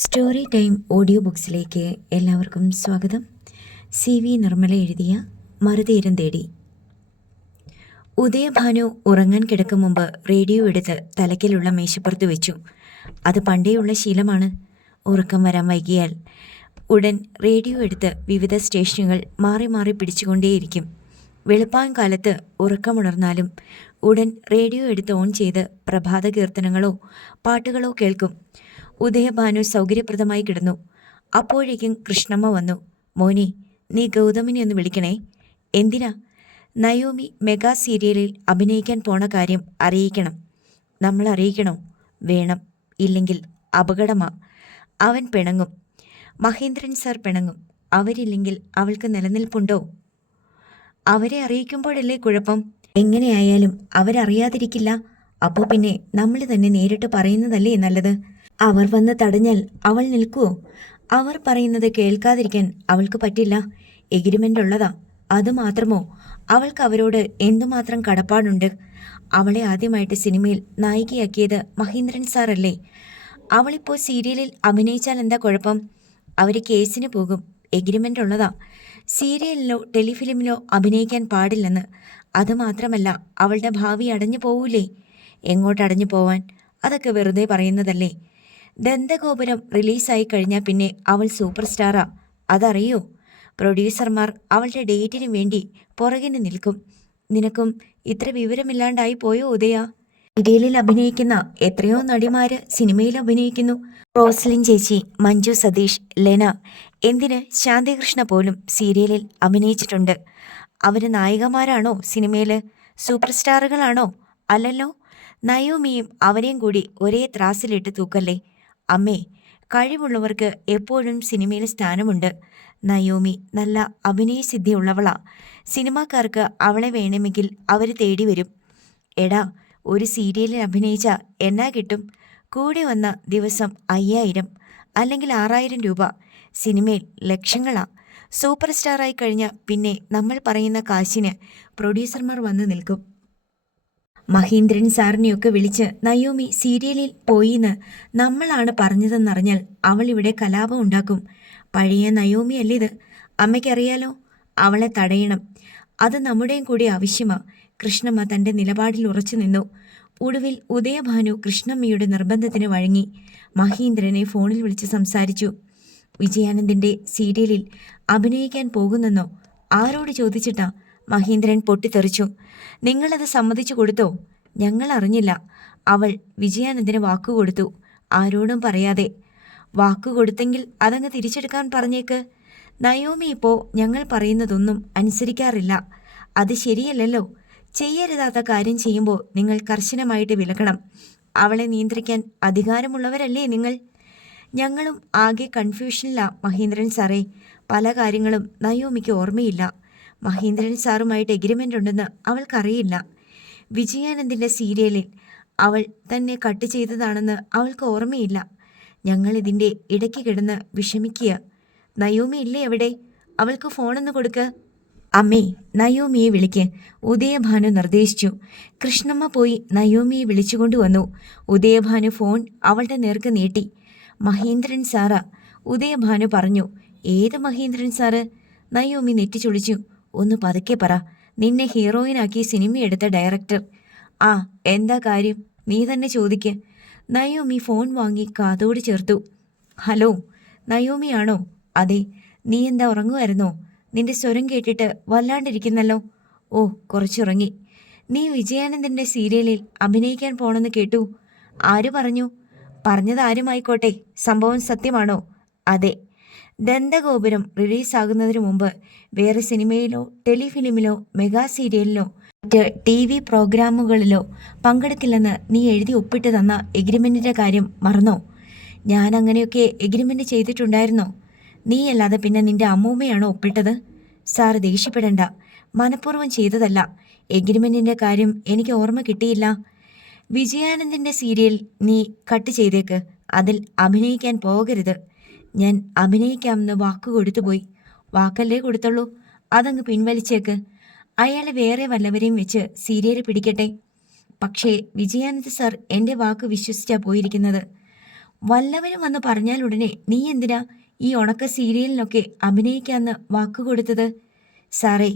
Story time audio ബുക്സിലേക്ക് എല്ലാവർക്കും സ്വാഗതം. CV Nirmala എഴുതിയ മറുതീരം തേടി. ഉദയഭാനു ഉറങ്ങാൻ കിടക്കും മുമ്പ് റേഡിയോ എടുത്ത് തലയ്ക്കലുള്ള മേശപ്പുറത്ത് വെച്ചു. അത് പണ്ടേയുള്ള ശീലമാണ്. ഉറക്കം വരാൻ വൈകിയാൽ ഉടൻ റേഡിയോ എടുത്ത് വിവിധ സ്റ്റേഷനുകൾ മാറി മാറി പിടിച്ചുകൊണ്ടേയിരിക്കും. വെളുപ്പാങ്കാലത്ത് ഉറക്കമുണർന്നാലും ഉടൻ റേഡിയോ എടുത്ത് ഓൺ ചെയ്ത് പ്രഭാത കീർത്തനങ്ങളോ പാട്ടുകളോ കേൾക്കും. ഉദയഭാനു സൗകര്യപ്രദമായി കിടന്നു. അപ്പോഴേക്കും കൃഷ്ണമ്മ വന്നു. മോനെ, നീ ഗൗതമിനെ ഒന്ന് വിളിക്കണേ. എന്തിനാ? നയോമി മെഗാ സീരിയലിൽ അഭിനയിക്കാൻ പോണ കാര്യം അറിയിക്കണം. നമ്മൾ അറിയിക്കണോ? വേണം. ഇല്ലെങ്കിൽ അപകടമാ. അവൻ പിണങ്ങും. മഹേന്ദ്രൻ സാർ പിണങ്ങും. അവരില്ലെങ്കിൽ അവൾക്ക് നിലനിൽപ്പുണ്ടോ? അവരെ അറിയിക്കുമ്പോഴല്ലേ കുഴപ്പം. എങ്ങനെയായാലും അവരറിയാതിരിക്കില്ല. അപ്പോൾ പിന്നെ നമ്മൾ തന്നെ നേരിട്ട് പറയുന്നതല്ലേ നല്ലത്. അവർ വന്ന് തടഞ്ഞാൽ അവൾ നിൽക്കുവോ? അവർ പറയുന്നത് കേൾക്കാതിരിക്കാൻ അവൾക്ക് പറ്റില്ല. എഗ്രിമെൻ്റ് ഉള്ളതാ. അതുമാത്രമോ? അവൾക്ക് അവരോട് എന്തുമാത്രം കടപ്പാടുണ്ട്. അവളെ ആദ്യമായിട്ട് സിനിമയിൽ നായികയാക്കിയത് മഹേന്ദ്രൻ സാറല്ലേ. അവളിപ്പോൾ സീരിയലിൽ അഭിനയിച്ചാൽ എന്താ കുഴപ്പം? അവർ കേസിന് പോകും. എഗ്രിമെൻ്റ് ഉള്ളതാ. സീരിയലിലോ ടെലിഫിലിമിലോ അഭിനയിക്കാൻ പാടില്ലെന്ന്. അതുമാത്രമല്ല, അവളുടെ ഭാവി അടഞ്ഞു പോവൂലേ? എങ്ങോട്ടടഞ്ഞു പോവാൻ? അതൊക്കെ വെറുതെ പറയുന്നതല്ലേ. ദന്തഗോപുരം റിലീസായി കഴിഞ്ഞാൽ പിന്നെ അവൾ സൂപ്പർ സ്റ്റാറാ. അതറിയോ? പ്രൊഡ്യൂസർമാർ അവളുടെ ഡേറ്റിന് വേണ്ടി പുറകിന് നിൽക്കും. നിനക്കും ഇത്ര വിവരമില്ലാണ്ടായി പോയോ ഉദയ? സീരിയലിൽ അഭിനയിക്കുന്ന എത്രയോ നടിമാര് സിനിമയിൽ അഭിനയിക്കുന്നു. റോസ്ലിൻ ചേച്ചി, മഞ്ജു സതീഷ്, ലെന, എന്തിന് ശാന്തികൃഷ്ണ പോലും സീരിയലിൽ അഭിനയിച്ചിട്ടുണ്ട്. അവര് നായികമാരാണോ സിനിമയിൽ? സൂപ്പർ സ്റ്റാറുകളാണോ? അല്ലല്ലോ. നയോമിയും അവരെയും കൂടി ഒരേ ത്രാസിലിട്ട് തൂക്കല്ലേ. അമ്മേ, കഴിവുള്ളവർക്ക് എപ്പോഴും സിനിമയിൽ സ്ഥാനമുണ്ട്. നയോമി നല്ല അഭിനയസിദ്ധിയുള്ളവളാ. സിനിമാക്കാർക്ക് അവളെ വേണമെങ്കിൽ അവർ തേടി വരും. എടാ, ഒരു സീരിയലിൽ അഭിനയിച്ച എന്നാ കിട്ടും? കൂടി വന്ന ദിവസം 5000 അല്ലെങ്കിൽ 6000 രൂപ. സിനിമയിൽ ലക്ഷങ്ങളാ. സൂപ്പർ സ്റ്റാറായി കഴിഞ്ഞാൽ പിന്നെ നമ്മൾ പറയുന്ന കാശിന് പ്രൊഡ്യൂസർമാർ വന്ന് നിൽക്കും. മഹേന്ദ്രൻ സാറിനെയൊക്കെ വിളിച്ച് നയോമി സീരിയലിൽ പോയിന്ന് നമ്മളാണ് പറഞ്ഞതെന്നറിഞ്ഞാൽ അവൾ ഇവിടെ കലാപം ഉണ്ടാക്കും. പഴയ നയോമി അല്ലേ ഇത്. അമ്മയ്ക്കറിയാലോ. അവളെ തടയണം. അത് നമ്മുടെയും കൂടി ആവശ്യമാ. കൃഷ്ണമ്മ തൻ്റെ നിലപാടിൽ ഉറച്ചു നിന്നു. ഒടുവിൽ ഉദയഭാനു കൃഷ്ണമ്മയുടെ നിർബന്ധത്തിന് വഴങ്ങി. മഹേന്ദ്രനെ ഫോണിൽ വിളിച്ച് സംസാരിച്ചു. വിജയാനന്ദിൻ്റെ സീരിയലിൽ അഭിനയിക്കാൻ പോകുന്നെന്നോ? ആരോട് ചോദിച്ചിട്ടാ? മഹേന്ദ്രൻ പൊട്ടിത്തെറിച്ചു. നിങ്ങളത് സമ്മതിച്ചു കൊടുത്തോ? ഞങ്ങൾ അറിഞ്ഞില്ല. അവൾ വിജയാനന്ദിന് വാക്കുകൊടുത്തു. ആരോടും പറയാതെ. വാക്കുകൊടുത്തെങ്കിൽ അതങ്ങ് തിരിച്ചെടുക്കാൻ പറഞ്ഞേക്ക്. നയോമി ഇപ്പോൾ ഞങ്ങൾ പറയുന്നതൊന്നും അനുസരിക്കാറില്ല. അത് ശരിയല്ലല്ലോ. ചെയ്യരുതാത്ത കാര്യം ചെയ്യുമ്പോൾ നിങ്ങൾ കർശനമായിട്ട് വിലക്കണം. അവളെ നിയന്ത്രിക്കാൻ അധികാരമുള്ളവരല്ലേ നിങ്ങൾ? ഞങ്ങളും ആകെ കൺഫ്യൂഷനിലാ മഹേന്ദ്രൻ സാറേ. പല കാര്യങ്ങളും നയോമിക്ക് ഓർമ്മയില്ല. മഹേന്ദ്രൻ സാറുമായിട്ട് എഗ്രിമെൻ്റ് ഉണ്ടെന്ന് അവൾക്കറിയില്ല. വിജയാനന്ദിൻ്റെ സീരിയലിൽ അവൾ തന്നെ കട്ട് ചെയ്തതാണെന്ന് അവൾക്ക് ഓർമ്മയില്ല. ഞങ്ങളിതിൻ്റെ ഇടയ്ക്ക് കിടന്ന് വിഷമിക്കുക. നയോമി ഇല്ലേ എവിടെ? അവൾക്ക് ഫോണൊന്ന് കൊടുക്ക്. അമ്മേ, നയോമിയെ വിളിക്ക്. ഉദയഭാനു നിർദ്ദേശിച്ചു. കൃഷ്ണമ്മ പോയി നയോമിയെ വിളിച്ചുകൊണ്ടുവന്നു. ഉദയഭാനു ഫോൺ അവളുടെ നേർക്ക് നീട്ടി. മഹേന്ദ്രൻ സാറാ. ഉദയഭാനു പറഞ്ഞു. ഏത് മഹേന്ദ്രൻ സാറ്? നയോമി നെറ്റിച്ചൊളിച്ചു. ഒന്ന് പതുക്കെ പറ. നിന്നെ ഹീറോയിനാക്കി സിനിമയെടുത്ത ഡയറക്ടർ. ആ, എന്താ കാര്യം? നീ തന്നെ ചോദിക്ക്. നയോമി ഫോൺ വാങ്ങി കാതോട് ചേർത്തു. ഹലോ, നയോമിയാണോ? അതെ. നീ എന്താ ഉറങ്ങുമായിരുന്നോ? നിന്റെ സ്വരം കേട്ടിട്ട് വല്ലാണ്ടിരിക്കുന്നല്ലോ. ഓ, കുറച്ചുറങ്ങി. നീ വിജയാനന്ദൻ്റെ സീരിയലിൽ അഭിനയിക്കാൻ പോണെന്ന് കേട്ടു. ആര് പറഞ്ഞു? പറഞ്ഞതാരുമായിക്കോട്ടെ, സംഭവം സത്യമാണോ? അതെ. ദന്തഗോപുരം റിലീസാകുന്നതിന് മുമ്പ് വേറെ സിനിമയിലോ ടെലിഫിലിമിലോ മെഗാ സീരിയലിലോ മറ്റ് TV പ്രോഗ്രാമുകളിലോ പങ്കെടുക്കില്ലെന്ന് നീ എഴുതി ഒപ്പിട്ട് തന്ന എഗ്രിമെൻറ്റിൻ്റെ കാര്യം മറന്നോ? ഞാൻ അങ്ങനെയൊക്കെ എഗ്രിമെൻ്റ് ചെയ്തിട്ടുണ്ടായിരുന്നോ? നീയല്ലാതെ പിന്നെ നിന്റെ അമ്മൂമ്മയാണോ ഒപ്പിട്ടത്? സാറ് ദേഷ്യപ്പെടണ്ട. മനഃപൂർവ്വം ചെയ്തതല്ല. എഗ്രിമെൻറ്റിൻ്റെ കാര്യം എനിക്ക് ഓർമ്മ കിട്ടിയില്ല. വിജയാനന്ദിൻ്റെ സീരിയൽ നീ കട്ട് ചെയ്തേക്ക്. അതിൽ അഭിനയിക്കാൻ പോകരുത്. ഞാൻ അഭിനയിക്കാമെന്ന് വാക്ക് കൊടുത്തുപോയി. വാക്കല്ലേ കൊടുത്തുള്ളൂ. അതങ്ങ് പിൻവലിച്ചേക്ക്. അയാൾ വേറെ വല്ലവരെയും വെച്ച് സീരിയൽ പിടിക്കട്ടെ. പക്ഷേ വിജയാനന്ദ് സാർ എൻ്റെ വാക്ക് വിശ്വസിച്ചാ പോയിരിക്കുന്നത്. വല്ലവരും വന്ന് പറഞ്ഞാൽ ഉടനെ നീ എന്തിനാ ഈ ഉണക്ക സീരിയലിനൊക്കെ അഭിനയിക്കാന്ന് വാക്കുകൊടുത്തത്? സാറേ,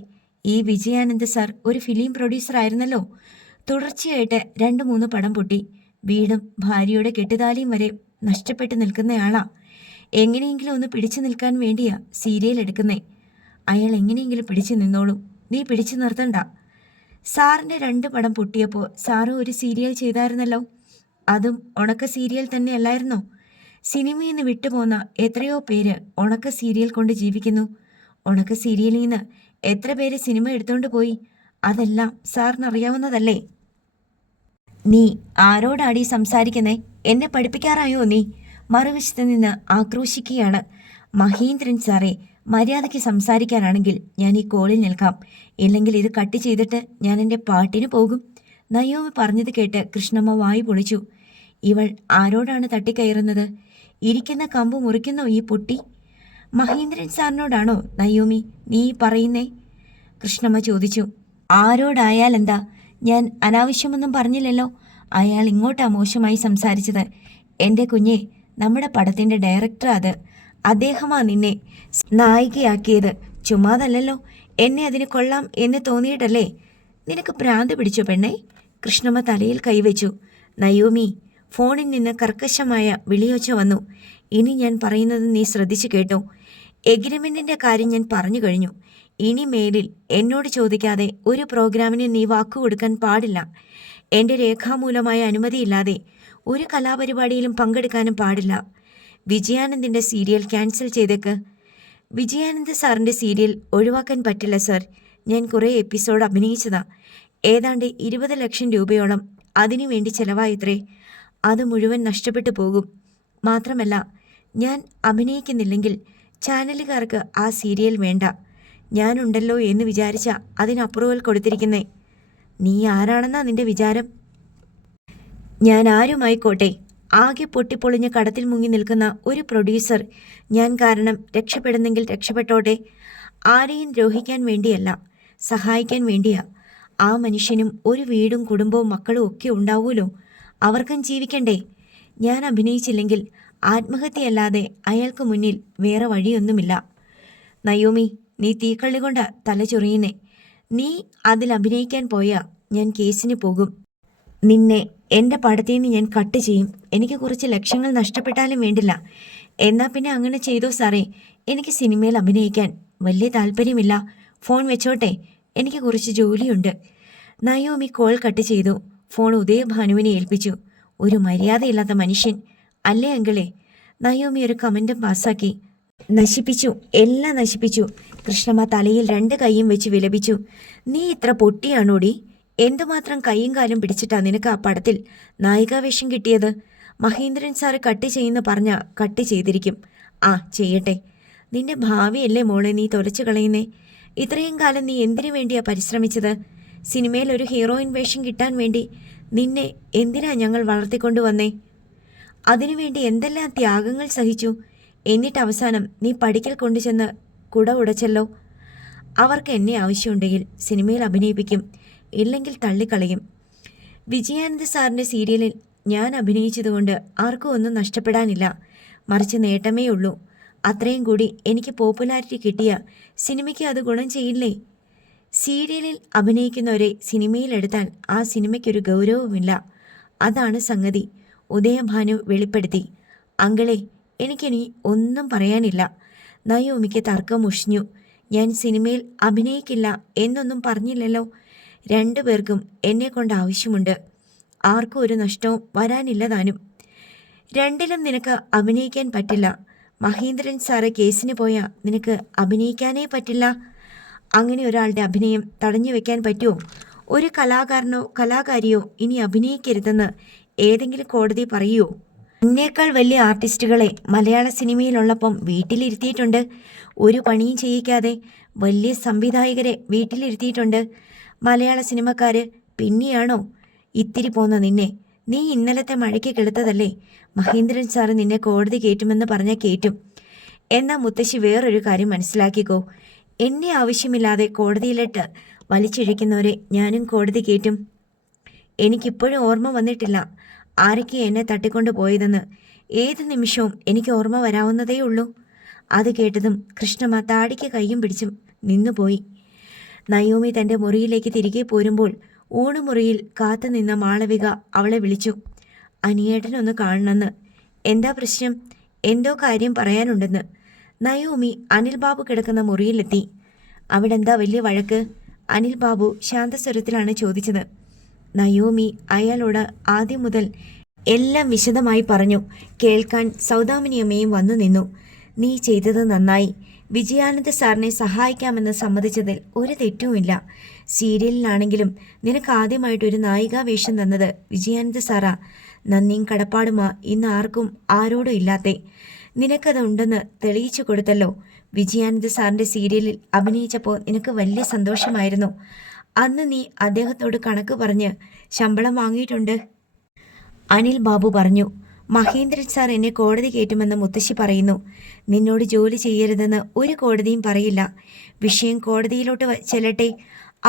ഈ വിജയാനന്ദ് സാർ ഒരു ഫിലിം പ്രൊഡ്യൂസർ ആയിരുന്നല്ലോ. തുടർച്ചയായിട്ട് 2-3 പടം പൊട്ടി. വീടും ഭാര്യയുടെ കെട്ടുതാലിയും വരെ നഷ്ടപ്പെട്ടു നിൽക്കുന്നയാളാ. എങ്ങനെയെങ്കിലും ഒന്ന് പിടിച്ചു നിൽക്കാൻ വേണ്ടിയാ സീരിയൽ എടുക്കുന്നേ. അയാൾ എങ്ങനെയെങ്കിലും പിടിച്ചു നിന്നോളൂ, നീ പിടിച്ചു നിർത്തണ്ട. സാറിൻ്റെ 2 പടം പൊട്ടിയപ്പോൾ സാറ് ഒരു സീരിയൽ ചെയ്തായിരുന്നല്ലോ. അതും ഉണക്ക സീരിയൽ തന്നെയല്ലായിരുന്നോ? സിനിമയിൽ നിന്ന് വിട്ടുപോന്ന എത്രയോ പേര് ഉണക്ക സീരിയൽ കൊണ്ട് ജീവിക്കുന്നു. ഉണക്ക സീരിയലിൽ നിന്ന് എത്ര പേര് സിനിമ എടുത്തോണ്ട് പോയി, അതെല്ലാം സാറിനറിയാവുന്നതല്ലേ. നീ ആരോടാടി സംസാരിക്കുന്നേ? എന്നെ പഠിപ്പിക്കാറായോ നീ? മറുവശത്ത് നിന്ന് ആക്രോശിക്കുകയാണ്. മഹേന്ദ്രൻ സാറേ, മര്യാദയ്ക്ക് സംസാരിക്കാനാണെങ്കിൽ ഞാൻ ഈ കോളിൽ നിൽക്കാം, ഇല്ലെങ്കിൽ ഇത് കട്ട് ചെയ്തിട്ട് ഞാൻ എൻ്റെ പാട്ടിന് പോകും. നയോമി പറഞ്ഞത് കേട്ട് കൃഷ്ണമ്മ വായി പൊളിച്ചു. ഇവൾ ആരോടാണ് തട്ടിക്കയറുന്നത്? ഇരിക്കുന്ന കമ്പ് മുറിക്കുന്നോ ഈ പൊട്ടി? മഹേന്ദ്രൻ സാറിനോടാണോ നയോമി നീ പറയുന്നേ? കൃഷ്ണമ്മ ചോദിച്ചു. ആരോടായാലെന്താ? ഞാൻ അനാവശ്യമൊന്നും പറഞ്ഞില്ലല്ലോ. അയാൾ ഇങ്ങോട്ടാ മോശമായി സംസാരിച്ചത്. എൻ്റെ കുഞ്ഞെ, നമ്മുടെ പടത്തിൻ്റെ ഡയറക്ടർ അത്. അദ്ദേഹമാ നിന്നെ നായികയാക്കിയത്. ചുമ്മാതല്ലല്ലോ. എന്നെ അതിന് കൊള്ളാം എന്ന് തോന്നിയിട്ടല്ലേ? നിനക്ക് ഭ്രാന്ത് പിടിച്ചോ പെണ്ണേ? കൃഷ്ണമ്മ തലയിൽ കൈവച്ചു. നയോമി, ഫോണിൽ നിന്ന് കർക്കശമായ വിളിയൊച്ച വന്നു. ഇനി ഞാൻ പറയുന്നത് നീ ശ്രദ്ധിച്ചു കേട്ടോ. എഗ്രിമെൻറ്റിൻ്റെ കാര്യം ഞാൻ പറഞ്ഞു കഴിഞ്ഞു. ഇനി മേലിൽ എന്നോട് ചോദിക്കാതെ ഒരു പ്രോഗ്രാമിന് നീ വാക്കുകൊടുക്കാൻ പാടില്ല. എൻ്റെ രേഖാമൂലമായ അനുമതിയില്ലാതെ ഒരു കലാപരിപാടിയിലും പങ്കെടുക്കാനും പാടില്ല. വിജയാനന്ദിൻ്റെ സീരിയൽ ക്യാൻസൽ ചെയ്തേക്ക്. വിജയാനന്ദ് സാറിൻ്റെ സീരിയൽ ഒഴിവാക്കാൻ പറ്റില്ല സർ. ഞാൻ കുറേ എപ്പിസോഡ് അഭിനയിച്ചതാ. ഏതാണ്ട് 20 ലക്ഷം രൂപയോളം അതിനു വേണ്ടി ചെലവായത്രേ. അത് മുഴുവൻ നഷ്ടപ്പെട്ടു പോകും. മാത്രമല്ല, ഞാൻ അഭിനയിക്കുന്നില്ലെങ്കിൽ ചാനലുകാർക്ക് ആ സീരിയൽ വേണ്ട. ഞാനുണ്ടല്ലോ എന്ന് വിചാരിച്ച അതിന് അപ്രൂവൽ കൊടുത്തിരിക്കുന്നേ. നീ ആരാണെന്നാ നിന്റെ വിചാരം? ഞാൻ ആരുമായിക്കോട്ടെ, ആകെ പൊട്ടിപ്പൊളിഞ്ഞ് കടത്തിൽ മുങ്ങി നിൽക്കുന്ന ഒരു പ്രൊഡ്യൂസർ ഞാൻ കാരണം രക്ഷപ്പെടുന്നെങ്കിൽ രക്ഷപ്പെട്ടോട്ടെ. ആരെയും ദ്രോഹിക്കാൻ വേണ്ടിയല്ല, സഹായിക്കാൻ വേണ്ടിയാ. ആ മനുഷ്യനും ഒരു വീടും കുടുംബവും മക്കളും ഒക്കെ ഉണ്ടാവുമല്ലോ. അവർക്കും ജീവിക്കണ്ടേ? ഞാൻ അഭിനയിച്ചില്ലെങ്കിൽ ആത്മഹത്യയല്ലാതെ അയാൾക്ക് മുന്നിൽ വേറെ വഴിയൊന്നുമില്ല. നയോമി, നീ തീക്കള്ളി കൊണ്ട് തല ചൊറിയുന്നേ. നീ അതിൽ അഭിനയിക്കാൻ പോയാൽ ഞാൻ കേസിന് പോകും. നിന്നെ എൻ്റെ പടത്തിൽ നിന്ന് ഞാൻ കട്ട് ചെയ്യും. എനിക്ക് കുറച്ച് ലക്ഷങ്ങൾ നഷ്ടപ്പെട്ടാലും വേണ്ടില്ല. എന്നാൽ പിന്നെ അങ്ങനെ ചെയ്തോ സാറേ. എനിക്ക് സിനിമയിൽ അഭിനയിക്കാൻ വലിയ താല്പര്യമില്ല. ഫോൺ വെച്ചോട്ടെ, എനിക്ക് കുറച്ച് ജോലിയുണ്ട്. നയോമി കോൾ കട്ട് ചെയ്തു. ഫോൺ ഉദയഭാനുവിനെ ഏൽപ്പിച്ചു. ഒരു മര്യാദയില്ലാത്ത മനുഷ്യൻ അല്ലേ അങ്കിളെ? നയോമി ഒരു കമൻറ്റും പാസ്സാക്കി. നശിപ്പിച്ചു, എല്ലാം നശിപ്പിച്ചു. കൃഷ്ണമ്മ തലയിൽ 2 കൈയും വെച്ച് വിലപിച്ചു. നീ ഇത്ര പൊട്ടിയാണോടി? എന്തുമാത്രം കൈയും കാലും പിടിച്ചിട്ടാ നിനക്ക് ആ പടത്തിൽ നായികാവേഷം കിട്ടിയത്? മഹേന്ദ്രൻ സാറ് കട്ട് ചെയ്യുന്ന പറഞ്ഞാ കട്ട് ചെയ്തിരിക്കും. ആ ചെയ്യട്ടെ. നിന്റെ ഭാവിയല്ലേ മോളെ നീ തൊലച്ചു കളയുന്നേ? ഇത്രയും കാലം നീ എന്തിനു വേണ്ടിയാ പരിശ്രമിച്ചത്? സിനിമയിൽ ഒരു ഹീറോയിൻ വേഷം കിട്ടാൻ വേണ്ടി നിന്നെ എന്തിനാ ഞങ്ങൾ വളർത്തിക്കൊണ്ടുവന്നേ? അതിനുവേണ്ടി എന്തെല്ലാം ത്യാഗങ്ങൾ സഹിച്ചു. എന്നിട്ട് അവസാനം നീ പഠിക്കൽ കൊണ്ടുചെന്ന് കുട ഉടച്ചല്ലോ. അവർക്ക് എന്നെ ആവശ്യമുണ്ടെങ്കിൽ സിനിമയിൽ അഭിനയിപ്പിക്കും, ഇല്ലെങ്കിൽ തള്ളിക്കളയും. വിജയാനന്ദ് സാറിൻ്റെ സീരിയലിൽ ഞാൻ അഭിനയിച്ചതുകൊണ്ട് ആർക്കും ഒന്നും നഷ്ടപ്പെടാനില്ല, മറിച്ച് നേട്ടമേ ഉള്ളൂ. അത്രയും കൂടി എനിക്ക് പോപ്പുലാരിറ്റി കിട്ടിയ സിനിമയ്ക്ക് അത് ഗുണം ചെയ്യില്ലേ? സീരിയലിൽ അഭിനയിക്കുന്നവരെ സിനിമയിലെടുത്താൽ ആ സിനിമയ്ക്കൊരു ഗൗരവമില്ല. അതാണ് സംഗതി. ഉദയഭാനു വെളിപ്പെടുത്തി. അങ്കിളെ, എനിക്കിനി ഒന്നും പറയാനില്ല. നയോമിക്ക് തർക്കം മുഷിഞ്ഞു. ഞാൻ സിനിമയിൽ അഭിനയിക്കില്ല എന്നൊന്നും പറഞ്ഞില്ലല്ലോ. 2 പേർക്കും എന്നെക്കൊണ്ട് ആവശ്യമുണ്ട്. ആർക്കും ഒരു നഷ്ടവും വരാനില്ല താനും. 2ലും നിനക്ക് അഭിനയിക്കാൻ പറ്റില്ല. മഹേന്ദ്രൻ സാറ് കേസിന് പോയാൽ നിനക്ക് അഭിനയിക്കാനേ പറ്റില്ല. അങ്ങനെ ഒരാളുടെ അഭിനയം തടഞ്ഞു വെക്കാൻ പറ്റുമോ? ഒരു കലാകാരനോ കലാകാരിയോ ഇനി അഭിനയിക്കരുതെന്ന് ഏതെങ്കിലും കോടതി പറയുമോ? എന്നേക്കാൾ വലിയ ആർട്ടിസ്റ്റുകളെ മലയാള സിനിമയിലുള്ളപ്പം വീട്ടിലിരുത്തിയിട്ടുണ്ട്. ഒരു പണിയും ചെയ്യിക്കാതെ വലിയ സംവിധായകരെ വീട്ടിലിരുത്തിയിട്ടുണ്ട്. മലയാള സിനിമക്കാർ പിന്നെയാണോ ഇത്തിരി പോന്ന നിന്നെ? നീ ഇന്നലത്തെ മഴയ്ക്ക് കെടുത്തതല്ലേ? മഹേന്ദ്രൻ സാറ് നിന്നെ കോടതി കയറ്റുമെന്ന് പറഞ്ഞാൽ കയറ്റും. എന്നാൽ മുത്തശ്ശി വേറൊരു കാര്യം മനസ്സിലാക്കിക്കോ. എന്നെ ആവശ്യമില്ലാതെ കോടതിയിലിട്ട് വലിച്ചിഴയ്ക്കുന്നവരെ ഞാനും കോടതി കയറ്റും. എനിക്കിപ്പോഴും ഓർമ്മ വന്നിട്ടില്ല ആരൊക്കെ എന്നെ തട്ടിക്കൊണ്ടു പോയതെന്ന്. ഏത് നിമിഷവും എനിക്ക് ഓർമ്മ വരാവുന്നതേയുള്ളൂ. അത് കേട്ടതും കൃഷ്ണമ്മ താടിക്ക് കൈയും പിടിച്ചും നിന്നുപോയി. നയോമി തൻ്റെ മുറിയിലേക്ക് തിരികെ പോരുമ്പോൾ ഊണുമുറിയിൽ കാത്തുനിന്ന മാളവിക അവളെ വിളിച്ചു. അനിയേട്ടനൊന്ന് കാണണമെന്ന്. എന്താ പ്രശ്നം? എന്തോ കാര്യം പറയാനുണ്ടെന്ന്. നയോമി അനിൽ ബാബു കിടക്കുന്ന മുറിയിലെത്തി. അവിടെ എന്താ വലിയ വഴക്ക്? അനിൽ ബാബു ശാന്തസ്വരത്തിലാണ് ചോദിച്ചത്. നയോമി അയാളോട് ആദ്യം മുതൽ എല്ലാം വിശദമായി പറഞ്ഞു. കേൾക്കാൻ സൗദാമിനിയമ്മയും വന്നു നിന്നു. നീ ചെയ്തത് നന്നായി. വിജയാനന്ദ സാറിനെ സഹായിക്കാമെന്ന് സമ്മതിച്ചതിൽ ഒരു തെറ്റുമില്ല. സീരിയലിലാണെങ്കിലും നിനക്ക് ആദ്യമായിട്ടൊരു നായികാ വേഷം തന്നത് വിജയാനന്ദ സാറാ. നന്ദിയും കടപ്പാടുമാ ഇന്ന് ആർക്കും ആരോടും ഇല്ലാത്തേ. നിനക്കത് ഉണ്ടെന്ന് തെളിയിച്ചു കൊടുത്തല്ലോ. വിജയാനന്ദ സാറിൻ്റെ സീരിയലിൽ അഭിനയിച്ചപ്പോൾ നിനക്ക് വലിയ സന്തോഷമായിരുന്നു. അന്ന് നീ അദ്ദേഹത്തോട് കണക്ക് പറഞ്ഞ് ശമ്പളം വാങ്ങിയിട്ടുണ്ട്. അനിൽ ബാബു പറഞ്ഞു. മഹേന്ദ്രൻ സാർ എന്നെ കോടതി കയറ്റുമെന്ന് മുത്തശ്ശി പറയുന്നു. നിന്നോട് ജോലി ചെയ്യരുതെന്ന് ഒരു കോടതിയും പറയില്ല. വിഷയം കോടതിയിലോട്ട് ചെല്ലട്ടെ.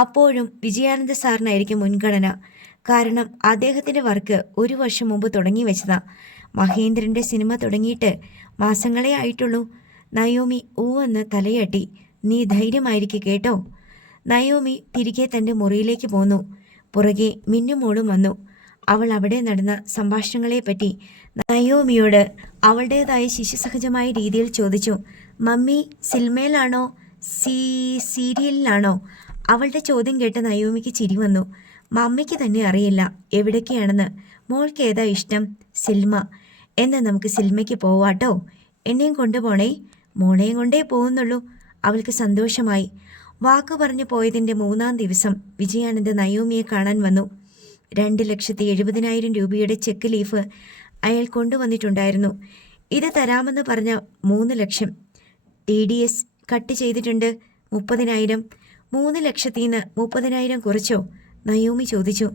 അപ്പോഴും വിജയാനന്ദ സാറിനായിരിക്കും മുൻഗണന. കാരണം അദ്ദേഹത്തിൻ്റെ വർക്ക് 1 വർഷം മുമ്പ് തുടങ്ങി വെച്ചതാ. മഹേന്ദ്രൻ്റെ സിനിമ തുടങ്ങിയിട്ട് മാസങ്ങളേ ആയിട്ടുള്ളൂ. നയോമി എന്ന് തലയാട്ടി. നീ ധൈര്യമായിരിക്കും കേട്ടോ. നയോമി തിരികെ തൻ്റെ മുറിയിലേക്ക് പോന്നു. പുറകെ മിന്നുമോളും വന്നു. അവൾ അവിടെ നടന്ന സംഭാഷണങ്ങളെപ്പറ്റി നയോമിയോട് അവളുടേതായ ശിശുസഹജമായ രീതിയിൽ ചോദിച്ചു. മമ്മി സിനിമയിലാണോ സീരിയലിലാണോ? അവളുടെ ചോദ്യം കേട്ട് നയോമിക്ക് ചിരി വന്നു. മമ്മിക്ക് തന്നെ അറിയില്ല എവിടേക്കാണെന്ന്. മോൾക്ക് ഏതാ ഇഷ്ടം? സിൽമ. എന്നാൽ നമുക്ക് സിൽമയ്ക്ക് പോവാട്ടോ. എന്നെയും കൊണ്ടുപോണേ. മോളെയും കൊണ്ടേ പോകുന്നുള്ളൂ. അവൾക്ക് സന്തോഷമായി. വാക്കു പറഞ്ഞു പോയതിൻ്റെ 3-ാം ദിവസം വിജയാനന്ദ നയോമിയെ കാണാൻ വന്നു. 2,70,000 രൂപയുടെ ചെക്ക് ലീഫ് അയാൾ കൊണ്ടുവന്നിട്ടുണ്ടായിരുന്നു. ഇത് തരാമെന്ന് പറഞ്ഞ 3 ലക്ഷം. TDS കട്ട് ചെയ്തിട്ടുണ്ട് 30,000. 3 ലക്ഷത്തിൽ നിന്ന് 30,000 കുറച്ചോ? നയോമി ചോദിച്ചു.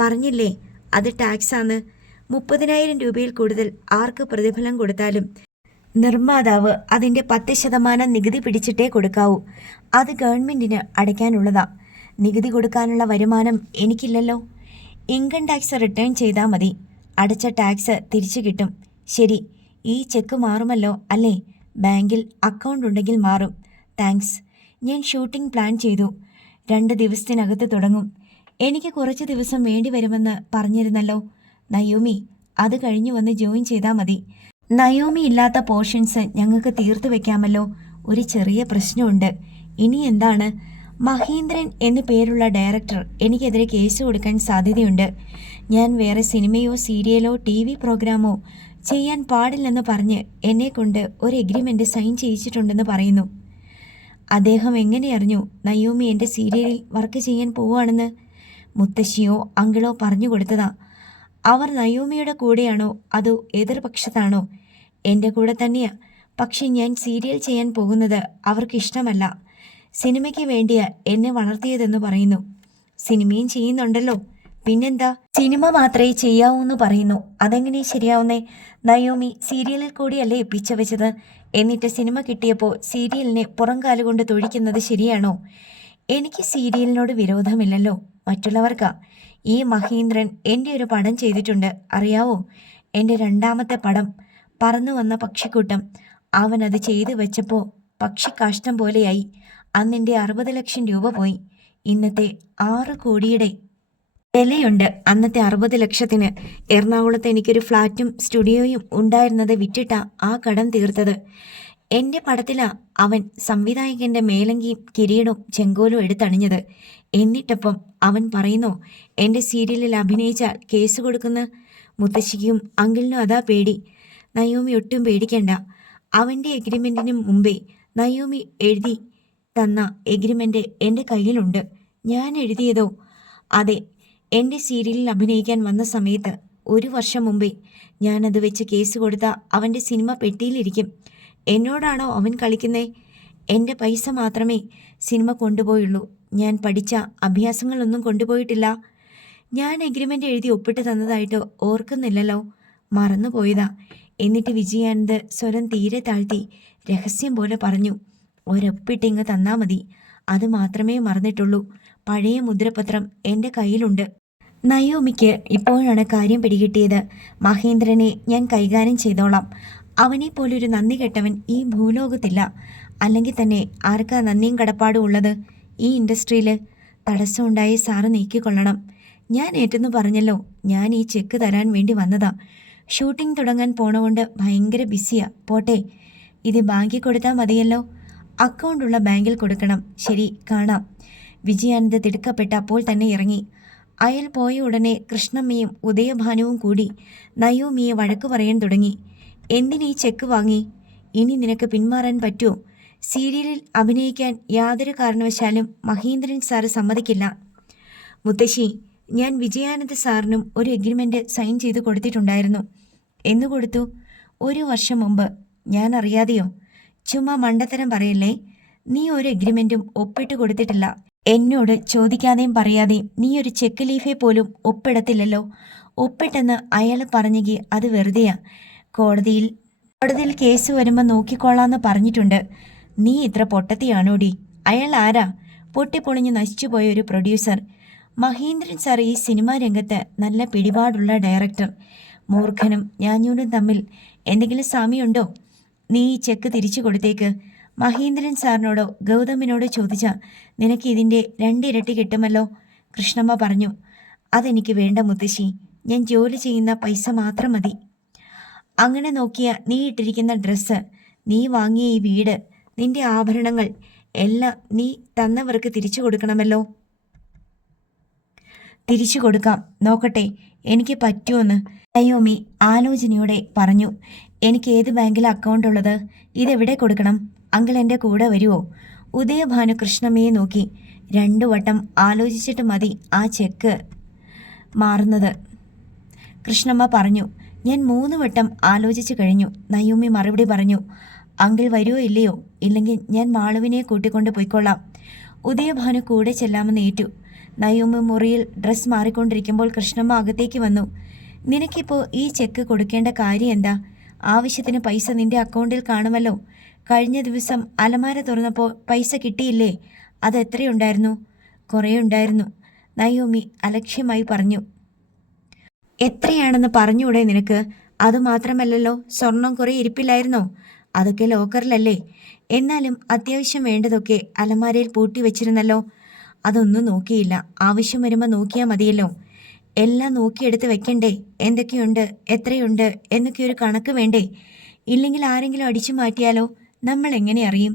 പറഞ്ഞില്ലേ അത് ടാക്സാന്ന്. 30,000 രൂപയിൽ കൂടുതൽ ആർക്ക് പ്രതിഫലം കൊടുത്താലും നിർമ്മാതാവ് അതിൻ്റെ 10% നികുതി പിടിച്ചിട്ടേ കൊടുക്കാവൂ. അത് ഗവൺമെൻറ്റിന് അടയ്ക്കാനുള്ളതാ. നികുതി കൊടുക്കാനുള്ള വരുമാനം എനിക്കില്ലല്ലോ. ഇൻകം ടാക്സ് റിട്ടേൺ ചെയ്താൽ മതി. അടച്ച ടാക്സ് തിരിച്ചു കിട്ടും. ശരി, ഈ ചെക്ക് മാറുമല്ലോ അല്ലേ? ബാങ്കിൽ അക്കൗണ്ട് ഉണ്ടെങ്കിൽ മാറും. താങ്ക്സ്. ഞാൻ ഷൂട്ടിംഗ് പ്ലാൻ ചെയ്തു. 2 ദിവസത്തിനകത്ത് തുടങ്ങും. എനിക്ക് കുറച്ച് ദിവസം വേണ്ടി വരുമെന്ന് പറഞ്ഞിരുന്നല്ലോ. നയോമി, അത് കഴിഞ്ഞു വന്ന് ജോയിൻ ചെയ്താൽ മതി. നയോമി ഇല്ലാത്ത പോർഷൻസ് ഞങ്ങൾക്ക് തീർത്തു വെക്കാമല്ലോ. ഒരു ചെറിയ പ്രശ്നമുണ്ട്. ഇനി എന്താണ്? മഹേന്ദ്രൻ എന്നു പേരുള്ള ഡയറക്ടർ എനിക്കെതിരെ കേസ് കൊടുക്കാൻ സാധ്യതയുണ്ട്. ഞാൻ വേറെ സിനിമയോ സീരിയലോ TV പ്രോഗ്രാമോ ചെയ്യാൻ പാടില്ലെന്ന് പറഞ്ഞ് എന്നെക്കൊണ്ട് ഒരു എഗ്രിമെൻ്റ് സൈൻ ചെയ്യിച്ചിട്ടുണ്ടെന്ന് പറയുന്നു. അദ്ദേഹം എങ്ങനെ അറിഞ്ഞു നയോമി എൻ്റെ സീരിയലിൽ വർക്ക് ചെയ്യാൻ പോവുകയാണെന്ന്? മുത്തശ്ശിയോ അങ്കിളോ പറഞ്ഞു കൊടുത്തതാ. അവർ നയോമിയുടെ കൂടെയാണോ അതോ എതിർപക്ഷത്താണോ? എൻ്റെ കൂടെ തന്നെയാ. പക്ഷെ ഞാൻ സീരിയൽ ചെയ്യാൻ പോകുന്നത് അവർക്ക് ഇഷ്ടമല്ല. സിനിമയ്ക്ക് വേണ്ടിയാ എന്നെ വളർത്തിയതെന്ന് പറയുന്നു. സിനിമയും ചെയ്യുന്നുണ്ടല്ലോ. പിന്നെന്താ? സിനിമ മാത്രമേ ചെയ്യാവൂ എന്ന് പറയുന്നു. അതെങ്ങനെ ശരിയാവുന്നേ? നയോമി സീരിയലിൽ കൂടിയല്ലേ പിച്ച വെച്ചത്. എന്നിട്ട് സിനിമ കിട്ടിയപ്പോൾ സീരിയലിനെ പുറംകാലുകൊണ്ട് തൊഴിക്കുന്നത് ശരിയാണോ? എനിക്ക് സീരിയലിനോട് വിരോധമില്ലല്ലോ. മറ്റുള്ളവർക്കാ. ഈ മഹേന്ദ്രൻ എൻ്റെ ഒരു പടം ചെയ്തിട്ടുണ്ട്, അറിയാവോ? എൻ്റെ 2ാമത്തെ പടം പറന്നു വന്ന പക്ഷിക്കൂട്ടം. അവനത് ചെയ്തു വെച്ചപ്പോൾ പക്ഷി കാഷ്ടം പോലെയായി. അന്നെൻ്റെ 60 ലക്ഷം രൂപ പോയി. ഇന്നത്തെ 6 കോടിയുടെ വിലയുണ്ട്. അന്നത്തെ 60 ലക്ഷത്തിന് എറണാകുളത്ത് എനിക്കൊരു ഫ്ലാറ്റും സ്റ്റുഡിയോയും ഉണ്ടായിരുന്നത് വിറ്റിട്ടാ ആ കടം തീർത്തത്. എൻ്റെ പടത്തിലാ അവൻ സംവിധായകൻ്റെ മേലങ്കിയും കിരീടവും ചെങ്കോലും എടുത്തണിഞ്ഞത്. എന്നിട്ടപ്പം അവൻ പറയുന്നു എൻ്റെ സീരിയലിൽ അഭിനയിച്ചാൽ കേസ് കൊടുക്കുന്ന. മുത്തശ്ശിക്കും അങ്കിളിനും അതാ പേടി. നയോമി ഒട്ടും പേടിക്കണ്ട. അവൻ്റെ എഗ്രിമെൻറ്റിന് മുമ്പേ നയോമി എഴുതി തന്ന എഗ്രിമെൻ്റ് എൻ്റെ കയ്യിലുണ്ട്. ഞാൻ എഴുതിയതോ? അതെ. എൻ്റെ സീരിയലിൽ അഭിനയിക്കാൻ വന്ന സമയത്ത് 1 വർഷം മുമ്പേ ഞാനത് വെച്ച് കേസ് കൊടുത്ത അവൻ്റെ സിനിമ പെട്ടിയിലിരിക്കും. എന്നോടാണോ അവൻ കളിക്കുന്നേ? എൻ്റെ പൈസ മാത്രമേ സിനിമ കൊണ്ടുപോയുള്ളൂ. ഞാൻ പഠിച്ച അഭ്യാസങ്ങളൊന്നും കൊണ്ടുപോയിട്ടില്ല. ഞാൻ എഗ്രിമെൻ്റ് എഴുതി ഒപ്പിട്ട് തന്നതായിട്ട് ഓർക്കുന്നില്ലല്ലോ. മറന്നുപോയതാ. എന്നിട്ട് വിജയാനന്ദ് സ്വരം തീരെ താഴ്ത്തി രഹസ്യം പോലെ പറഞ്ഞു. ഒരൊപ്പിട്ടിങ്ങ് തന്നാൽ മതി. അത് മാത്രമേ മറന്നിട്ടുള്ളൂ. പഴയ മുദ്രപത്രം എൻ്റെ കയ്യിലുണ്ട്. നയോമിക്ക് ഇപ്പോഴാണ് കാര്യം പിടികിട്ടിയത്. മഹേന്ദ്രനെ ഞാൻ കൈകാര്യം ചെയ്തോളാം. അവനെപ്പോലൊരു നന്ദി കെട്ടവൻ ഈ ഭൂലോകത്തില്ല. അല്ലെങ്കിൽ തന്നെ ആർക്കാ നന്ദിയും കടപ്പാടും ഉള്ളത് ഈ ഇൻഡസ്ട്രിയിൽ? തടസ്സമുണ്ടായി സാറ് നീക്കിക്കൊള്ളണം. ഞാൻ ഏറ്റെന്ന് പറഞ്ഞല്ലോ. ഞാൻ ഈ ചെക്ക് തരാൻ വേണ്ടി വന്നതാ. ഷൂട്ടിംഗ് തുടങ്ങാൻ പോണകൊണ്ട് ഭയങ്കര ബിസിയാ. പോട്ടെ, ഇത് ബാങ്കിൽ കൊടുത്താൽ മതിയല്ലോ. അക്കൗണ്ടുള്ള ബാങ്കിൽ കൊടുക്കണം. ശരി, കാണാം. വിജയാനന്ദ് തിടുക്കപ്പെട്ട അപ്പോൾ തന്നെ ഇറങ്ങി. അയാൾ പോയ ഉടനെ കൃഷ്ണമ്മയും ഉദയഭാനുവും കൂടി നയോമിയെ വഴക്കു പറയാൻ തുടങ്ങി. എന്തിനീ ചെക്ക് വാങ്ങി? ഇനി നിനക്ക് പിന്മാറാൻ പറ്റുമോ? സീരിയലിൽ അഭിനയിക്കാൻ യാതൊരു കാരണവശാലും മഹേന്ദ്രൻ സാറ് സമ്മതിക്കില്ല. മുത്തശ്ശി, ഞാൻ വിജയാനന്ദ് സാറിനും ഒരു എഗ്രിമെൻ്റ് സൈൻ ചെയ്ത് കൊടുത്തിട്ടുണ്ടായിരുന്നു. എന്നു കൊടുത്തു? 1 വർഷം മുമ്പ്. ഞാൻ അറിയാതെയോ? ചുമ്മാ മണ്ടത്തരം പറയല്ലേ. നീ ഒരു എഗ്രിമെൻറ്റും ഒപ്പിട്ട് കൊടുത്തിട്ടില്ല. എന്നോട് ചോദിക്കാതെയും പറയാതെയും നീ ഒരു ചെക്ക് ലീഫെ പോലും ഒപ്പിടത്തില്ലല്ലോ. ഒപ്പിട്ടെന്ന് അയാൾ പറഞ്ഞെങ്കിൽ അത് വെറുതെയാ. കോടതിയിൽ കേസ് വരുമ്പോൾ നോക്കിക്കോളാന്ന് പറഞ്ഞിട്ടുണ്ട്. നീ ഇത്ര പൊട്ടത്തിയാണോടി? അയാൾ ആരാ? പൊട്ടിപ്പൊളിഞ്ഞ് നശിച്ചുപോയ ഒരു പ്രൊഡ്യൂസർ. മഹേന്ദ്രൻ സാർ ഈ സിനിമാ രംഗത്ത് നല്ല പിടിപാടുള്ള ഡയറക്ടർ. മൂർഖനും ഞാഞ്ഞൂനും തമ്മിൽ എന്തെങ്കിലും സാമ്യമുണ്ടോ? നീ ഈ ചെക്ക് തിരിച്ചു കൊടുത്തേക്ക്. മഹേന്ദ്രൻ സാറിനോടോ ഗൗതമിനോടോ ചോദിച്ചാൽ നിനക്ക് ഇതിൻ്റെ 2 ഇരട്ടി കിട്ടുമല്ലോ. കൃഷ്ണമ്മ പറഞ്ഞു. അതെനിക്ക് വേണ്ട മുത്തശ്ശി. ഞാൻ ജോലി ചെയ്യുന്ന പൈസ മാത്രം മതി. അങ്ങനെ നോക്കിയ നീ ഇട്ടിരിക്കുന്ന ഡ്രസ്സ്, നീ വാങ്ങിയ ഈ വീട്, നിന്റെ ആഭരണങ്ങൾ എല്ലാം നീ തന്നവർക്ക് തിരിച്ചു കൊടുക്കണമല്ലോ. തിരിച്ചു കൊടുക്കാം, നോക്കട്ടെ എനിക്ക് പറ്റുമെന്ന് നയോമി ആലോചനയോടെ പറഞ്ഞു. എനിക്ക് ഏത് ബാങ്കിലെ അക്കൗണ്ട് ഉള്ളത്? ഇതെവിടെ കൊടുക്കണം? അങ്കിൾ എൻ്റെ കൂടെ വരുമോ? ഉദയഭാനു കൃഷ്ണമ്മയെ നോക്കി. 2 വട്ടം ആലോചിച്ചിട്ട് മതി ആ ചെക്ക് മാറുന്നത്. കൃഷ്ണമ്മ പറഞ്ഞു. ഞാൻ 3 വട്ടം ആലോചിച്ചു കഴിഞ്ഞു. നയോമി മറുപടി പറഞ്ഞു. അങ്കിൾ വരുമോ ഇല്ലയോ? ഇല്ലെങ്കിൽ ഞാൻ മാളുവിനെ കൂട്ടിക്കൊണ്ട് പോയിക്കൊള്ളാം. ഉദയഭാനു കൂടെ ചെല്ലാമെന്ന് ഏറ്റു. നയോമി മുറിയിൽ ഡ്രസ്സ് മാറിക്കൊണ്ടിരിക്കുമ്പോൾ കൃഷ്ണമ്മ അകത്തേക്ക് വന്നു. നിനക്കിപ്പോൾ ഈ ചെക്ക് കൊടുക്കേണ്ട കാര്യം എന്താ? ആവശ്യത്തിന് പൈസ നിന്റെ അക്കൗണ്ടിൽ കാണുമല്ലോ. കഴിഞ്ഞ ദിവസം അലമാര തുറന്നപ്പോൾ പൈസ കിട്ടിയില്ലേ? അത് എത്രയുണ്ടായിരുന്നു? കുറേ ഉണ്ടായിരുന്നു, നയോമി അലക്ഷ്യമായി പറഞ്ഞു. എത്രയാണെന്ന് പറഞ്ഞൂടെ നിനക്ക്? അതുമാത്രമല്ലല്ലോ, സ്വർണം കുറേ ഇരിപ്പില്ലായിരുന്നോ? അതൊക്കെ ലോക്കറിലല്ലേ. എന്നാലും അത്യാവശ്യം വേണ്ടതൊക്കെ അലമാരയിൽ പൂട്ടി വെച്ചിരുന്നല്ലോ. അതൊന്നും നോക്കിയില്ല. ആവശ്യം വരുമ്പോൾ നോക്കിയാൽ മതിയല്ലോ. എല്ലാം നോക്കിയെടുത്ത് വെക്കണ്ടേ? എന്തൊക്കെയുണ്ട്, എത്രയുണ്ട് എന്നൊക്കെ ഒരു കണക്ക് വേണ്ടേ? ഇല്ലെങ്കിൽ ആരെങ്കിലും അടിച്ചു മാറ്റിയാലോ? നമ്മൾ എങ്ങനെ അറിയും?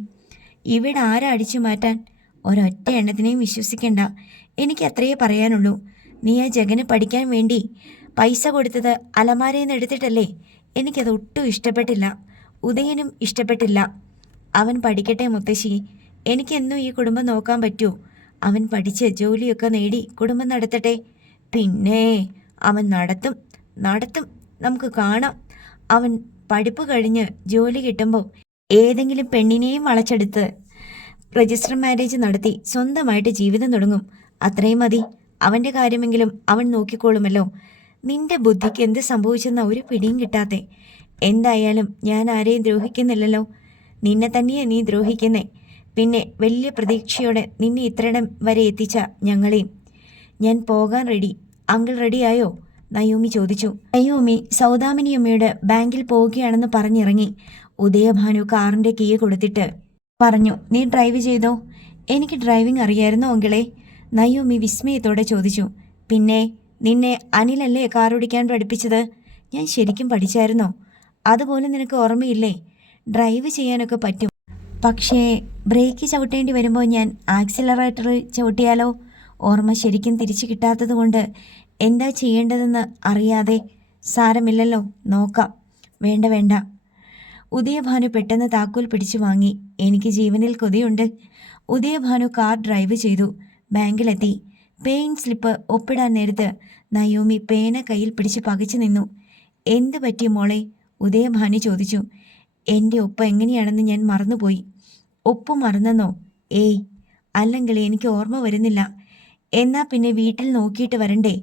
ഇവിടെ ആരാ അടിച്ചു മാറ്റാൻ? ഒരൊറ്റ എണ്ണത്തിനെയും വിശ്വസിക്കണ്ട. എനിക്ക് അത്രയേ പറയാനുള്ളൂ. നീ ആ ജഗന് പഠിക്കാൻ വേണ്ടി പൈസ കൊടുത്തത് അലമാരയിൽ നിന്ന് എടുത്തിട്ടല്ലേ? എനിക്കത് ഒട്ടും ഇഷ്ടപ്പെട്ടില്ല. ഉദയനും ഇഷ്ടപ്പെട്ടില്ല. അവൻ പഠിക്കട്ടെ മുത്തശ്ശി. എനിക്കെന്നും ഈ കുടുംബം നോക്കാൻ പറ്റുമോ? അവൻ പഠിച്ച് ജോലിയൊക്കെ നേടി കുടുംബം നടത്തട്ടെ. പിന്നെ അവൻ നടത്തും. നമുക്ക് കാണാം. അവൻ പഠിപ്പ് കഴിഞ്ഞ് ജോലി കിട്ടുമ്പോൾ ഏതെങ്കിലും പെണ്ണിനെയും വളച്ചെടുത്ത് രജിസ്റ്റർ മാരേജ് നടത്തി സ്വന്തമായിട്ട് ജീവിതം തുടങ്ങും. അത്രയും മതി. അവൻ്റെ കാര്യമെങ്കിലും അവൻ നോക്കിക്കോളുമല്ലോ. നിന്റെ ബുദ്ധിക്ക് എന്ത് സംഭവിച്ചെന്ന ഒരു പിടിയും കിട്ടാതെ. എന്തായാലും ഞാൻ ആരെയും ദ്രോഹിക്കുന്നില്ലല്ലോ. നിന്നെ തന്നെയാ നീ ദ്രോഹിക്കുന്നേ. പിന്നെ വലിയ പ്രതീക്ഷയോടെ നിന്നെ ഇത്രയിടം വരെ എത്തിച്ച ഞങ്ങളെയും. ഞാൻ പോകാൻ റെഡി. അങ്കിൾ റെഡിയായോ? നയോമി ചോദിച്ചു. നയോമി സൗദാമിനിയമ്മയുടെ ബാങ്കിൽ പോവുകയാണെന്ന് പറഞ്ഞിറങ്ങി. ഉദയഭാനു കാറിൻ്റെ കീ കൊടുത്തിട്ട് പറഞ്ഞു. നീ ഡ്രൈവ് ചെയ്തോ? എനിക്ക് ഡ്രൈവിംഗ് അറിയായിരുന്നോ അങ്കിളെ? നയോമി വിസ്മയത്തോടെ ചോദിച്ചു. പിന്നെ നിന്നെ അനിലല്ലേ കാറോടിക്കാൻ പഠിപ്പിച്ചത്? ഞാൻ ശരിക്കും പഠിച്ചായിരുന്നോ? അതുപോലെ നിനക്ക് ഓർമ്മയില്ലേ? ഡ്രൈവ് ചെയ്യാനൊക്കെ പറ്റും. പക്ഷേ ബ്രേക്ക് ചവിട്ടേണ്ടി വരുമ്പോൾ ഞാൻ ആക്സിലറേറ്റർ ചവിട്ടിയാലോ? ഓർമ്മ ശരിക്കും തിരിച്ചു കിട്ടാത്തത് കൊണ്ട് എന്താ ചെയ്യേണ്ടതെന്ന് അറിയാതെ. സാരമില്ലല്ലോ, നോക്കാം. വേണ്ട. ഉദയഭാനു പെട്ടെന്ന് താക്കോൽ പിടിച്ചു വാങ്ങി. എനിക്ക് ജീവനിൽ കൊതിയുണ്ട്. ഉദയഭാനു കാർ ഡ്രൈവ് ചെയ്തു. ബാങ്കിലെത്തി. പേയിൻ സ്ലിപ്പ് ഒപ്പിടാൻ നേരത്ത് നയോമി പേന കയ്യിൽ പിടിച്ച് പകച്ചു നിന്നു. എന്ത് പറ്റി മോളെ? ഉദയഭാനു ചോദിച്ചു. എൻ്റെ ഒപ്പ് എങ്ങനെയാണെന്ന് ഞാൻ മറന്നുപോയി. ഒപ്പ് മറന്നെന്നോ? ഏയ് അല്ലെങ്കിൽ എനിക്ക് ഓർമ്മ വരുന്നില്ല. എന്നാ പിന്നെ വീട്ടിൽ നോക്കിയിട്ട് വരണ്ടേ?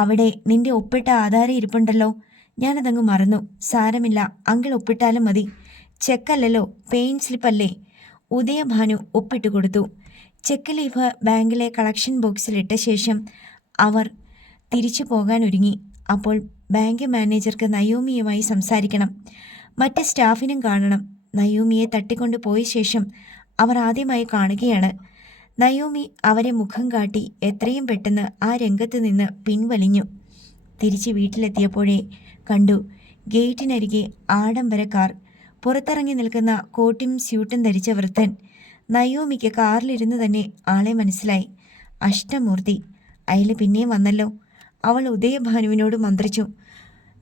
അവിടെ നിന്റെ ഒപ്പിട്ട ആധാരം ഇരിപ്പുണ്ടല്ലോ. ഞാനതങ്ങ് മറന്നു. സാരമില്ല, അങ്കിൾ ഒപ്പിട്ടാലും മതി. ചെക്കല്ലല്ലോ, പെയിൻ സ്ലിപ്പല്ലേ. ഉദയഭാനു ഒപ്പിട്ട് കൊടുത്തു. ചെക്ക് ലീഫ് ബാങ്കിലെ കളക്ഷൻ ബോക്സിലിട്ട ശേഷം അവർ തിരിച്ചു പോകാൻ ഒരുങ്ങി. അപ്പോൾ ബാങ്ക് മാനേജർക്ക് നയോമിയുമായി സംസാരിക്കണം, മറ്റ് സ്റ്റാഫിനും കാണണം. നയോമിയെ തട്ടിക്കൊണ്ടു പോയ ശേഷം അവർ ആദ്യമായി കാണുകയാണ്. നയോമി അവരെ മുഖം കാട്ടി എത്രയും പെട്ടെന്ന് ആ രംഗത്ത് നിന്ന് പിൻവലിഞ്ഞു. തിരിച്ച് വീട്ടിലെത്തിയപ്പോഴേ കണ്ടു ഗേറ്റിനരികെ ആഡംബര കാർ. പുറത്തിറങ്ങി നിൽക്കുന്ന കോട്ടും സ്യൂട്ടും ധരിച്ച വൃദ്ധൻ. നയോമിക്ക് കാറിലിരുന്ന് തന്നെ ആളെ മനസ്സിലായി. അഷ്ടമൂർത്തി. അയാൾ പിന്നെയും വന്നല്ലോ. അവൾ ഉദയഭാനുവിനോട് മന്ത്രിച്ചു.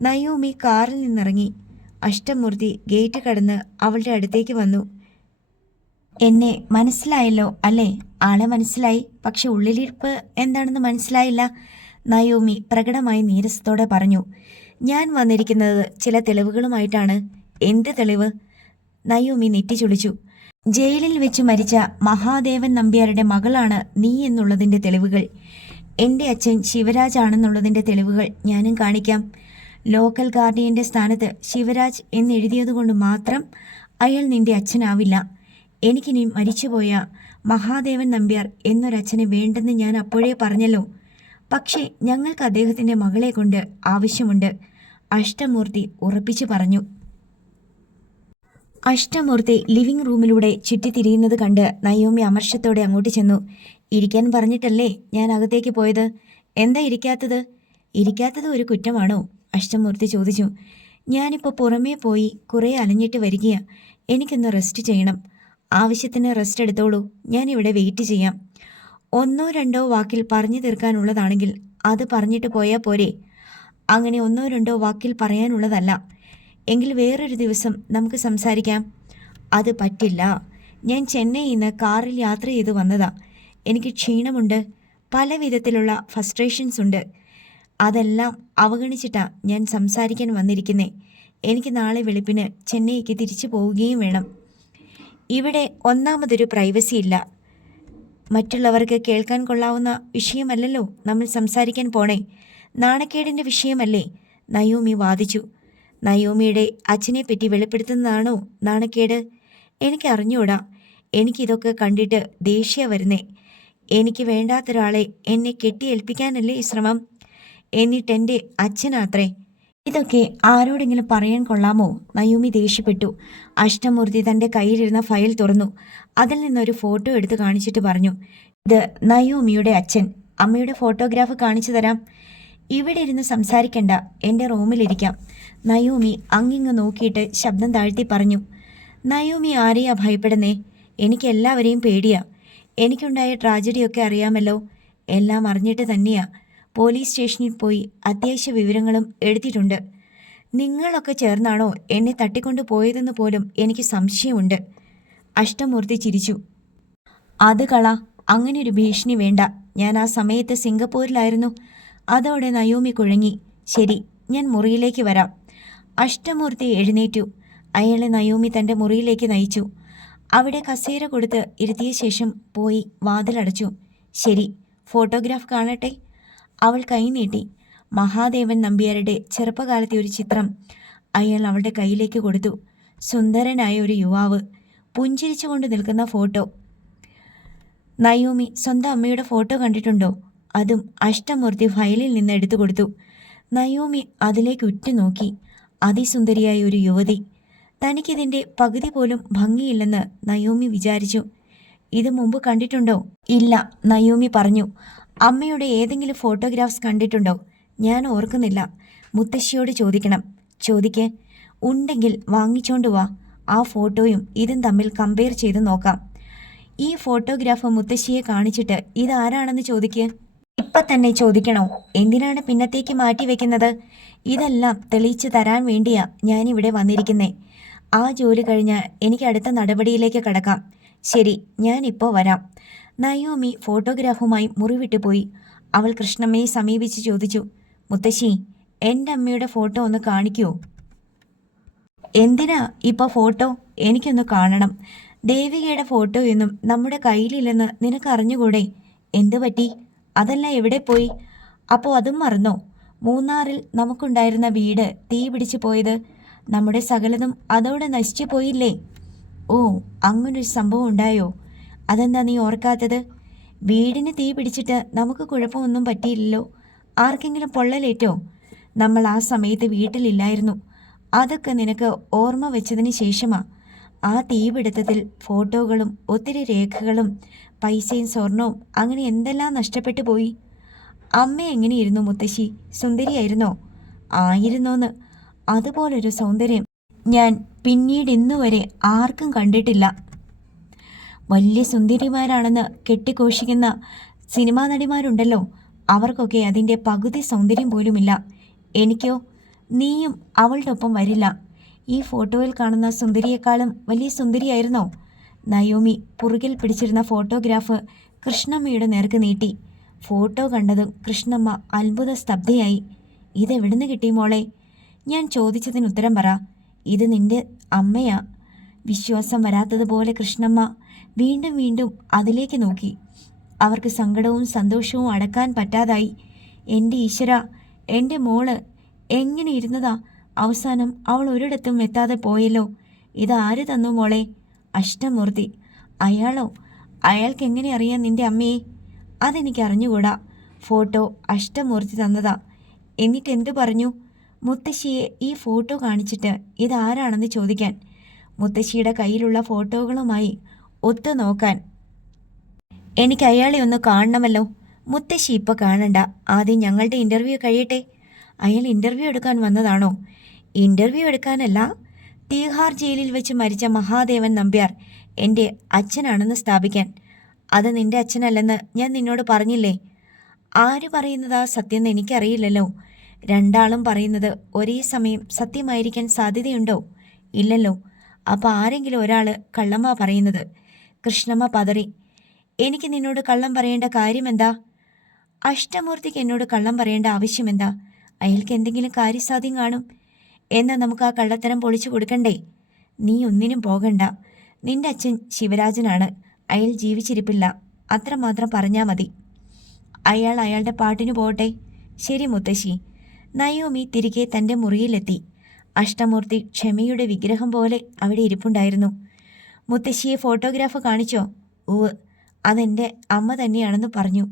നയോമി കാറിൽ നിന്നിറങ്ങി. അഷ്ടമൂർത്തി ഗേറ്റ് കടന്ന് അവളുടെ അടുത്തേക്ക് വന്നു. എന്നെ മനസ്സിലായല്ലോ അല്ലേ? ആളെ മനസ്സിലായി, പക്ഷെ ഉള്ളിലിരിപ്പ് എന്താണെന്ന് മനസ്സിലായില്ല. നയോമി പ്രകടമായി നീരസത്തോടെ പറഞ്ഞു. ഞാൻ വന്നിരിക്കുന്നത് ചില തെളിവുകളുമായിട്ടാണ്. എന്ത് തെളിവ്? നയോമി നെറ്റിച്ചുളിച്ചു. ജയിലിൽ വെച്ച് മരിച്ച മഹാദേവൻ നമ്പ്യാരുടെ മകളാണ് നീ എന്നുള്ളതിൻ്റെ തെളിവുകൾ. എൻ്റെ അച്ഛൻ ശിവരാജ് ആണെന്നുള്ളതിൻ്റെ തെളിവുകൾ ഞാനും കാണിക്കാം. ലോക്കൽ ഗാർഡിയൻ്റെ സ്ഥാനത്ത് ശിവരാജ് എന്നെഴുതിയതുകൊണ്ട് മാത്രം അയാൾ നിന്റെ അച്ഛനാവില്ല. എനിക്കിനി മരിച്ചുപോയ മഹാദേവൻ നമ്പ്യാർ എന്നൊരച്ഛനെ വേണ്ടെന്ന് ഞാൻ അപ്പോഴേ പറഞ്ഞല്ലോ. പക്ഷേ ഞങ്ങൾക്ക് അദ്ദേഹത്തിൻ്റെ മകളെ കൊണ്ട് ആവശ്യമുണ്ട്, അഷ്ടമൂർത്തി ഉറപ്പിച്ചു പറഞ്ഞു. അഷ്ടമൂർത്തി ലിവിംഗ് റൂമിലൂടെ ചുറ്റിത്തിരിയുന്നത് കണ്ട് നയോമി അമർഷത്തോടെ അങ്ങോട്ട് ചെന്നു. ഇരിക്കാൻ പറഞ്ഞിട്ടല്ലേ ഞാൻ അകത്തേക്ക് പോയത്? എന്താ ഇരിക്കാത്തത്? ഇരിക്കാത്തത് ഒരു കുറ്റമാണോ? അഷ്ടമൂർത്തി ചോദിച്ചു. ഞാനിപ്പോൾ പുറമേ പോയി കുറേ അലഞ്ഞിട്ട് വരികയാ. എനിക്കൊന്ന് റെസ്റ്റ് ചെയ്യണം. ആവശ്യത്തിന് റെസ്റ്റ് എടുത്തോളൂ, ഞാനിവിടെ വെയിറ്റ് ചെയ്യാം. ഒന്നോ രണ്ടോ വാക്കിൽ പറഞ്ഞു തീർക്കാനുള്ളതാണെങ്കിൽ അത് പറഞ്ഞിട്ട് പോയാൽ പോരെ? അങ്ങനെ ഒന്നോ രണ്ടോ വാക്കിൽ പറയാനുള്ളതല്ല. എങ്കിൽ വേറൊരു ദിവസം നമുക്ക് സംസാരിക്കാം. അത് പറ്റില്ല. ഞാൻ ചെന്നൈയിൽ നിന്ന് കാറിൽ യാത്ര ചെയ്ത് വന്നതാ. എനിക്ക് ക്ഷീണമുണ്ട്, പല വിധത്തിലുള്ള ഫ്രസ്ട്രേഷൻസ് ഉണ്ട്. അതെല്ലാം അവഗണിച്ചിട്ടാ ഞാൻ സംസാരിക്കാൻ വന്നിരിക്കുന്നേ. എനിക്ക് നാളെ വെളുപ്പിന് ചെന്നൈക്ക് തിരിച്ചു പോവുകയും വേണം. ഇവിടെ ഒന്നാമതൊരു പ്രൈവസി ഇല്ല. മറ്റുള്ളവർക്ക് കേൾക്കാൻ കൊള്ളാവുന്ന വിഷയമല്ലല്ലോ നമ്മൾ സംസാരിക്കാൻ പോണേ. നാണക്കേടിൻ്റെ വിഷയമല്ലേ? നയോമി വാദിച്ചു. നയോമിയുടെ അച്ഛനെപ്പറ്റി വെളിപ്പെടുത്തുന്നതാണോ നാണക്കേട്? എനിക്ക് അറിഞ്ഞൂടാ. എനിക്കിതൊക്കെ കണ്ടിട്ട് ദേഷ്യ വരുന്നേ. എനിക്ക് വേണ്ടാത്തൊരാളെ എന്നെ കെട്ടിയേൽപ്പിക്കാനല്ലേ ശ്രമം? എന്നിട്ടെൻ്റെ അച്ഛനാത്രേ. ഇതൊക്കെ ആരോടെങ്കിലും പറയാൻ കൊള്ളാമോ? നയോമി ദേഷ്യപ്പെട്ടു. അഷ്ടമൂർത്തി തൻ്റെ കയ്യിലിരുന്ന ഫയൽ തുറന്നു. അതിൽ നിന്നൊരു ഫോട്ടോ എടുത്ത് കാണിച്ചിട്ട് പറഞ്ഞു, ഇത് നയോമിയുടെ അച്ഛൻ. അമ്മയുടെ ഫോട്ടോഗ്രാഫ് കാണിച്ചു തരാം. ഇവിടെ ഇരുന്ന് സംസാരിക്കണ്ട, എൻ്റെ റൂമിലിരിക്കാം. നയോമി അങ്ങിങ്ങ് നോക്കിയിട്ട് ശബ്ദം താഴ്ത്തി പറഞ്ഞു. നയോമി ആരെയാ ഭയപ്പെടുന്നേ? എനിക്ക് എല്ലാവരെയും പേടിയാ. എനിക്കുണ്ടായ ട്രാജഡിയൊക്കെ അറിയാമല്ലോ. എല്ലാം അറിഞ്ഞിട്ട് തന്നെയാ പോലീസ് സ്റ്റേഷനിൽ പോയി അത്യാവശ്യ വിവരങ്ങളും എടുത്തിട്ടുണ്ട്. നിങ്ങളൊക്കെ ചേർന്നാണോ എന്നെ തട്ടിക്കൊണ്ടു പോയതെന്ന് പോലും എനിക്ക് സംശയമുണ്ട്. അഷ്ടമൂർത്തി ചിരിച്ചു. അത് കള, അങ്ങനെയൊരു ഭീഷണി വേണ്ട. ഞാൻ ആ സമയത്ത് സിംഗപ്പൂരിലായിരുന്നു. അതോടെ നയോമി കുഴങ്ങി. ശരി, ഞാൻ മുറിയിലേക്ക് വരാം. അഷ്ടമൂർത്തി എഴുന്നേറ്റു. അയാളെ നയോമി തൻ്റെ മുറിയിലേക്ക് നയിച്ചു. അവിടെ കസേര കൊടുത്ത് ഇരുത്തിയ ശേഷം പോയി വാതിലടച്ചു. ശരി, ഫോട്ടോഗ്രാഫ് കാണട്ടെ. അവൾ കൈനീട്ടി. മഹാദേവൻ നമ്പ്യാരുടെ ചെറുപ്പകാലത്തെ ഒരു ചിത്രം അയാൾ അവളുടെ കയ്യിലേക്ക് കൊടുത്തു. സുന്ദരനായ ഒരു യുവാവ് പുഞ്ചിരിച്ചുകൊണ്ട് നിൽക്കുന്ന ഫോട്ടോ. നയോമി സ്വന്തം അമ്മയുടെ ഫോട്ടോ കണ്ടിട്ടുണ്ടോ? അതും അഷ്ടമൂർത്തി ഫയലിൽ നിന്ന് എടുത്തു കൊടുത്തു. നയോമി അതിലേക്ക് ഉറ്റുനോക്കി. അതിസുന്ദരിയായ ഒരു യുവതി. തനിക്കിതിൻ്റെ പകുതി പോലും ഭംഗിയില്ലെന്ന് നയോമി വിചാരിച്ചു. ഇത് മുമ്പ് കണ്ടിട്ടുണ്ടോ? ഇല്ല, നയോമി പറഞ്ഞു. അമ്മയുടെ ഏതെങ്കിലും ഫോട്ടോഗ്രാഫ്സ് കണ്ടിട്ടുണ്ടോ? ഞാൻ ഓർക്കുന്നില്ല. മുത്തശ്ശിയോട് ചോദിക്കണം. ചോദിക്ക്. ഉണ്ടെങ്കിൽ വാങ്ങിച്ചോണ്ട് വാ. ആ ഫോട്ടോയും ഇതും തമ്മിൽ കമ്പയർ ചെയ്ത് നോക്കാം. ഈ ഫോട്ടോഗ്രാഫ് മുത്തശ്ശിയെ കാണിച്ചിട്ട് ഇതാരാണെന്ന് ചോദിക്ക്. ഇപ്പം തന്നെ ചോദിക്കണോ? എന്തിനാണ് പിന്നത്തേക്ക് മാറ്റി വെക്കുന്നത്? ഇതെല്ലാം തെളിയിച്ചു തരാൻ വേണ്ടിയാ ഞാനിവിടെ വന്നിരിക്കുന്നേ. ആ ജോലി കഴിഞ്ഞാൽ എനിക്ക് അടുത്ത നടപടിയിലേക്ക് കടക്കാം. ശരി, ഞാനിപ്പോൾ വരാം. നയോമി ഫോട്ടോഗ്രാഫുമായി മുറി വിട്ടുപോയി. അവൾ കൃഷ്ണമ്മയെ സമീപിച്ച് ചോദിച്ചു, മുത്തശ്ശി, എൻ്റെ അമ്മയുടെ ഫോട്ടോ ഒന്ന് കാണിക്കുമോ? എന്തിനാ ഇപ്പോൾ ഫോട്ടോ? എനിക്കൊന്ന് കാണണം. ദേവികയുടെ ഫോട്ടോയൊന്നും നമ്മുടെ കയ്യിലില്ലെന്ന് നിനക്ക് അറിഞ്ഞുകൂടെ? എന്തു പറ്റി? അതല്ല എവിടെ പോയി? അപ്പോൾ അതും മറന്നോ? മൂന്നാറിൽ നമുക്കുണ്ടായിരുന്ന വീട് തീ പിടിച്ചു പോയത്. നമ്മുടെ സകലതും അതോടെ നശിച്ചു പോയില്ലേ? ഓ, അങ്ങനൊരു സംഭവം ഉണ്ടായോ? അതെന്താ നീ ഓർക്കാത്തത്? വീടിന് തീ പിടിച്ചിട്ട് നമുക്ക് കുഴപ്പമൊന്നും പറ്റിയില്ലല്ലോ. ആർക്കെങ്കിലും പൊള്ളലേറ്റോ? നമ്മൾ ആ സമയത്ത് വീട്ടിലില്ലായിരുന്നു. അതൊക്കെ നിനക്ക് ഓർമ്മ വെച്ചതിന് ശേഷമാ. ആ തീപിടുത്തത്തിൽ ഫോട്ടോകളും ഒത്തിരി രേഖകളും പൈസയും സ്വർണവും അങ്ങനെ എന്തെല്ലാം നഷ്ടപ്പെട്ടു പോയി. അമ്മ എങ്ങനെയിരുന്നു മുത്തശ്ശി? സുന്ദരിയായിരുന്നോ? ആയിരുന്നോന്ന്. അതുപോലൊരു സൗന്ദര്യം ഞാൻ പിന്നീട് ഇന്നുവരെ ആർക്കും കണ്ടിട്ടില്ല. വലിയ സുന്ദരിമാരാണെന്ന് കെട്ടിഘോഷിക്കുന്ന സിനിമാ നടിമാരുണ്ടല്ലോ, അവർക്കൊക്കെ അതിൻ്റെ പകുതി സൗന്ദര്യം പോലുമില്ല. എനിക്കോ? നീയും അവളുടെ ഒപ്പം വരില്ല. ഈ ഫോട്ടോയിൽ കാണുന്ന സുന്ദരിയേക്കാളും വലിയ സുന്ദരിയായിരുന്നോ? നയോമി പുറകിൽ പിടിച്ചിരുന്ന ഫോട്ടോഗ്രാഫ് കൃഷ്ണമ്മയുടെ നേർക്ക് നീട്ടി. ഫോട്ടോ കണ്ടതും കൃഷ്ണമ്മ അത്ഭുത സ്തബ്ധയായി. ഇതെവിടുന്ന് കിട്ടി മോളെ? ഞാൻ ചോദിച്ചതിന് ഉത്തരം പറ. ഇത് നിന്റെ അമ്മയാ. വിശ്വാസം വരാത്തതുപോലെ കൃഷ്ണമ്മ വീണ്ടും വീണ്ടും അതിലേക്ക് നോക്കി. അവർക്ക് സങ്കടവും സന്തോഷവും അടക്കാൻ പറ്റാതായി. എൻ്റെ ഈശ്വര, എൻ്റെ മോള് എങ്ങനെ ഇരുന്നതാ? അവസാനം അവൾ ഒരിടത്തും എത്താതെ പോയല്ലോ. ഇതാര് തന്നു മോളെ? അഷ്ടമൂർത്തി. അയാളോ? അയാൾക്ക് എങ്ങനെ അറിയാം നിന്റെ അമ്മയെ? അതെനിക്ക് അറിഞ്ഞുകൂടാ. ഫോട്ടോ അഷ്ടമൂർത്തി തന്നതാ. എന്നിട്ട് എന്തു പറഞ്ഞു? മുത്തശ്ശിയെ ഈ ഫോട്ടോ കാണിച്ചിട്ട് ഇതാരാണെന്ന് ചോദിക്കാൻ. മുത്തശ്ശിയുടെ കയ്യിലുള്ള ഫോട്ടോകളുമായി ഒത്തു നോക്കാൻ. എനിക്ക് അയാളെ ഒന്ന് കാണണമല്ലോ. മുത്തശ്ശി ഇപ്പോൾ കാണണ്ട, ആദ്യം ഞങ്ങളുടെ ഇൻ്റർവ്യൂ കഴിയട്ടെ. അയാൾ ഇൻ്റർവ്യൂ എടുക്കാൻ വന്നതാണോ? ഇൻ്റർവ്യൂ എടുക്കാനല്ല, തീഹാർ ജയിലിൽ വെച്ച് മരിച്ച മഹാദേവൻ നമ്പ്യാർ എൻ്റെ അച്ഛനാണെന്ന് സ്ഥാപിക്കാൻ. അത് നിന്റെ അച്ഛനല്ലെന്ന് ഞാൻ നിന്നോട് പറഞ്ഞില്ലേ? ആര് പറയുന്നതാ സത്യമെന്ന് എനിക്കറിയില്ലല്ലോ. രണ്ടാളും പറയുന്നത് ഒരേ സമയം സത്യമായിരിക്കാൻ സാധ്യതയുണ്ടോ? ഇല്ലല്ലോ. അപ്പോൾ ആരെങ്കിലും ഒരാൾ കള്ളമാ പറയുന്നത്. കൃഷ്ണമ്മ പതറി. എനിക്ക് നിന്നോട് കള്ളം പറയേണ്ട കാര്യമെന്താ? അഷ്ടമൂർത്തിക്ക് എന്നോട് കള്ളം പറയേണ്ട ആവശ്യമെന്താ? അയാൾക്ക് എന്തെങ്കിലും കാര്യസാധ്യം കാണും. എന്നാൽ നമുക്ക് ആ കള്ളത്തരം പൊളിച്ചു കൊടുക്കണ്ടേ? നീ ഒന്നിനും പോകണ്ട. നിന്റെ അച്ഛൻ ശിവരാജനാണ്. അയാൾ ജീവിച്ചിരിപ്പില്ല. അത്രമാത്രം പറഞ്ഞാൽ മതി. അയാൾ അയാളുടെ പാട്ടിന് പോകട്ടെ. ശരി മുത്തശ്ശി. നയോമി തിരികെ തൻ്റെ മുറിയിലെത്തി. അഷ്ടമൂർത്തി ക്ഷമയുടെ വിഗ്രഹം പോലെ അവിടെ ഇരിപ്പുണ്ടായിരുന്നു. മുത്തശ്ശിയെ ഫോട്ടോഗ്രാഫ് കാണിച്ചോ? ഉവ്, അതെൻ്റെ അമ്മ തന്നെയാണെന്ന് പറഞ്ഞു.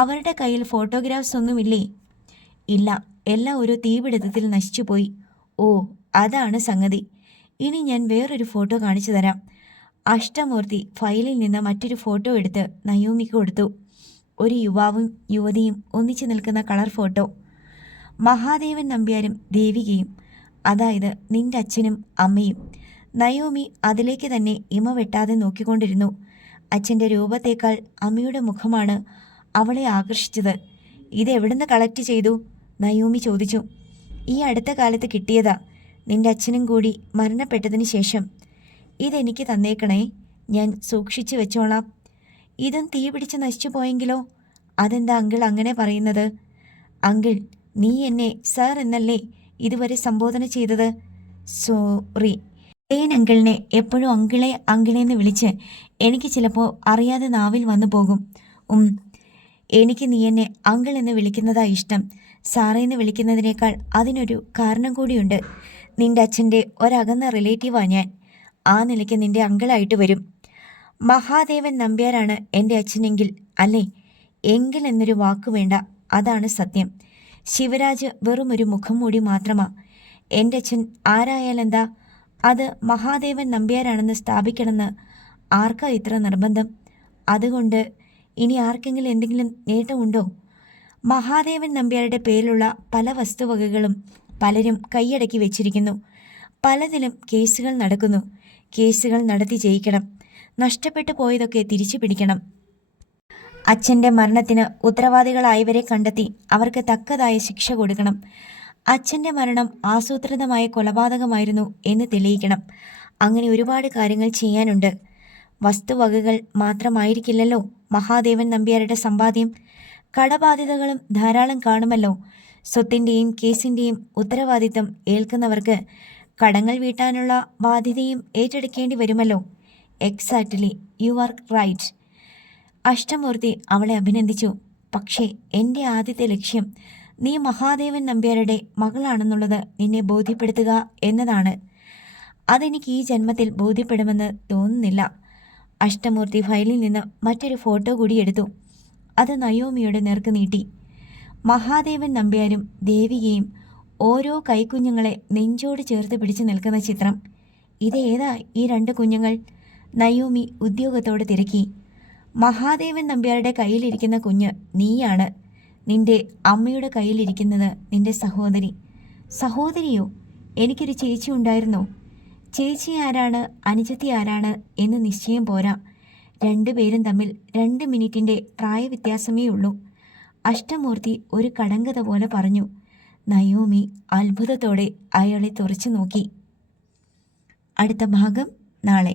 അവരുടെ കയ്യിൽ ഫോട്ടോഗ്രാഫ്സ് ഒന്നുമില്ലേ? ഇല്ല, എല്ലാം ഒരു തീപിടുത്തത്തിൽ നശിച്ചുപോയി. ഓ, അതാണ് സംഗതി. ഇനി ഞാൻ വേറൊരു ഫോട്ടോ കാണിച്ചു തരാം. അഷ്ടമൂർത്തി ഫയലിൽ നിന്ന് മറ്റൊരു ഫോട്ടോ എടുത്ത് നയോമിക്ക് കൊടുത്തു. ഒരു യുവാവും യുവതിയും ഒന്നിച്ചു നിൽക്കുന്ന കളർ ഫോട്ടോ. മഹാദേവൻ നമ്പ്യാരും ദേവികയും, അതായത് നിന്റെ അച്ഛനും അമ്മയും. നയോമി അതിലേക്ക് തന്നെ ഇമ വെട്ടാതെ നോക്കിക്കൊണ്ടിരുന്നു. അച്ഛൻ്റെ രൂപത്തേക്കാൾ അമ്മയുടെ മുഖമാണ് അവളെ ആകർഷിച്ചത്. ഇതെവിടുന്ന് കളക്ട് ചെയ്തു? നയോമി ചോദിച്ചു. ഈ അടുത്ത കാലത്ത് കിട്ടിയതാ. നിന്റെ അച്ഛനും കൂടി മരണപ്പെട്ടതിന് ശേഷം. ഇതെനിക്ക് തന്നേക്കണേ, ഞാൻ സൂക്ഷിച്ചു വെച്ചോളാം. ഇതും തീ പിടിച്ച് നശിച്ചു പോയെങ്കിലോ? അതെന്താ അങ്കിൾ അങ്ങനെ പറയുന്നത്? അങ്കിൾ, നീ എന്നെ സാർ എന്നല്ലേ ഇതുവരെ സംബോധന ചെയ്തത്? സോറി. ഏൻ അങ്കിളിനെ എപ്പോഴും അങ്കിളെ അങ്കിളെന്ന് വിളിച്ച് എനിക്ക് ചിലപ്പോൾ അറിയാതെ നാവിൽ വന്നു പോകും. എനിക്ക് നീ എന്നെ അങ്കിൾ എന്ന് വിളിക്കുന്നതാ ഇഷ്ടം. സാറേന്ന് വിളിക്കുന്നതിനേക്കാൾ അതിനൊരു കാരണം കൂടിയുണ്ട്. നിന്റെ അച്ഛൻ്റെ ഒരകന്ന റിലേറ്റീവാ ഞാൻ. ആ നിലയ്ക്ക് നിന്റെ അങ്കിളായിട്ട് വരും. മഹാദേവൻ നമ്പ്യാരാണ് എൻ്റെ അച്ഛനെങ്കിൽ അല്ലേ? എങ്കിൽ എന്നൊരു വാക്ക് വേണ്ട, അതാണ് സത്യം. ശിവരാജ് വെറും ഒരു മുഖം മൂടി മാത്രമാ. എൻ്റെ അച്ഛൻ ആരായാലെന്താ? അത് മഹാദേവൻ നമ്പ്യാരാണെന്ന് സ്ഥാപിക്കണമെന്ന് ആർക്കാ ഇത്ര നിർബന്ധം? അതുകൊണ്ട് ഇനി ആർക്കെങ്കിലും എന്തെങ്കിലും നേട്ടമുണ്ടോ? മഹാദേവൻ നമ്പ്യാരുടെ പേരിലുള്ള പല വസ്തുവകകളും പലരും കൈയടക്കി വെച്ചിരിക്കുന്നു. പലതിലും കേസുകൾ നടക്കുന്നു. കേസുകൾ നടത്തി ജയിക്കണം. നഷ്ടപ്പെട്ടു പോയതൊക്കെ തിരിച്ചു പിടിക്കണം. അച്ഛൻ്റെ മരണത്തിന് ഉത്തരവാദികളായവരെ കണ്ടെത്തി അവർക്ക് തക്കതായ ശിക്ഷ കൊടുക്കണം. അച്ഛൻ്റെ മരണം ആസൂത്രിതമായ കൊലപാതകമായിരുന്നു എന്ന് തെളിയിക്കണം. അങ്ങനെ ഒരുപാട് കാര്യങ്ങൾ ചെയ്യാനുണ്ട്. വസ്തുവകകൾ മാത്രമായിരിക്കില്ലല്ലോ മഹാദേവൻ നമ്പ്യാരുടെ സമ്പാദ്യം. കടബാധ്യതകളും ധാരാളം കാണുമല്ലോ. സ്വത്തിൻ്റെയും കേസിൻ്റെയും ഉത്തരവാദിത്തം ഏൽക്കുന്നവർക്ക് കടങ്ങൾ വീട്ടാനുള്ള ബാധ്യതയും ഏറ്റെടുക്കേണ്ടി വരുമല്ലോ. Exactly, you are right. Ashtamoorthy അവളെ അഭിനന്ദിച്ചു. പക്ഷേ എൻ്റെ ആദ്യത്തെ ലക്ഷ്യം നീ മഹാദേവൻ നമ്പ്യാരുടെ മകളാണെന്നുള്ളത് നിന്നെ ബോധ്യപ്പെടുത്തുക എന്നതാണ്. അതെനിക്ക് ഈ ജന്മത്തിൽ ബോധ്യപ്പെടുമെന്ന് തോന്നുന്നില്ല. അഷ്ടമൂർത്തി ഫയലിൽ നിന്ന് മറ്റൊരു ഫോട്ടോ കൂടി എടുത്തു. അത് നയോമിയുടെ നേർക്ക് നീട്ടി. മഹാദേവൻ നമ്പ്യാരും ദേവികയും ഓരോ കൈക്കുഞ്ഞുങ്ങളെ നെഞ്ചോട് ചേർത്ത് പിടിച്ചു നിൽക്കുന്ന ചിത്രം. ഇതേതാ ഈ 2 കുഞ്ഞുങ്ങൾ? നയോമി ഉദ്യോഗത്തോടെ തിരക്കി. മഹാദേവൻ നമ്പ്യാരുടെ കയ്യിലിരിക്കുന്ന കുഞ്ഞ് നീയാണ്. നിന്റെ അമ്മയുടെ കയ്യിലിരിക്കുന്നത് നിന്റെ സഹോദരി. സഹോദരിയോ? എനിക്കൊരു ചേച്ചി ഉണ്ടായിരുന്നോ? ചേച്ചി ആരാണ്, അനുജത്തി ആരാണ് എന്ന് നിശ്ചയം പോരാ. 2 പേരും തമ്മിൽ 2 മിനിറ്റിൻ്റെ പ്രായവ്യത്യാസമേ ഉള്ളൂ. അഷ്ടമൂർത്തി ഒരു കടങ്കഥ പോലെ പറഞ്ഞു. നയോമി അത്ഭുതത്തോടെ അയാളെ തുറച്ചു നോക്കി. അടുത്ത ഭാഗം നാളെ.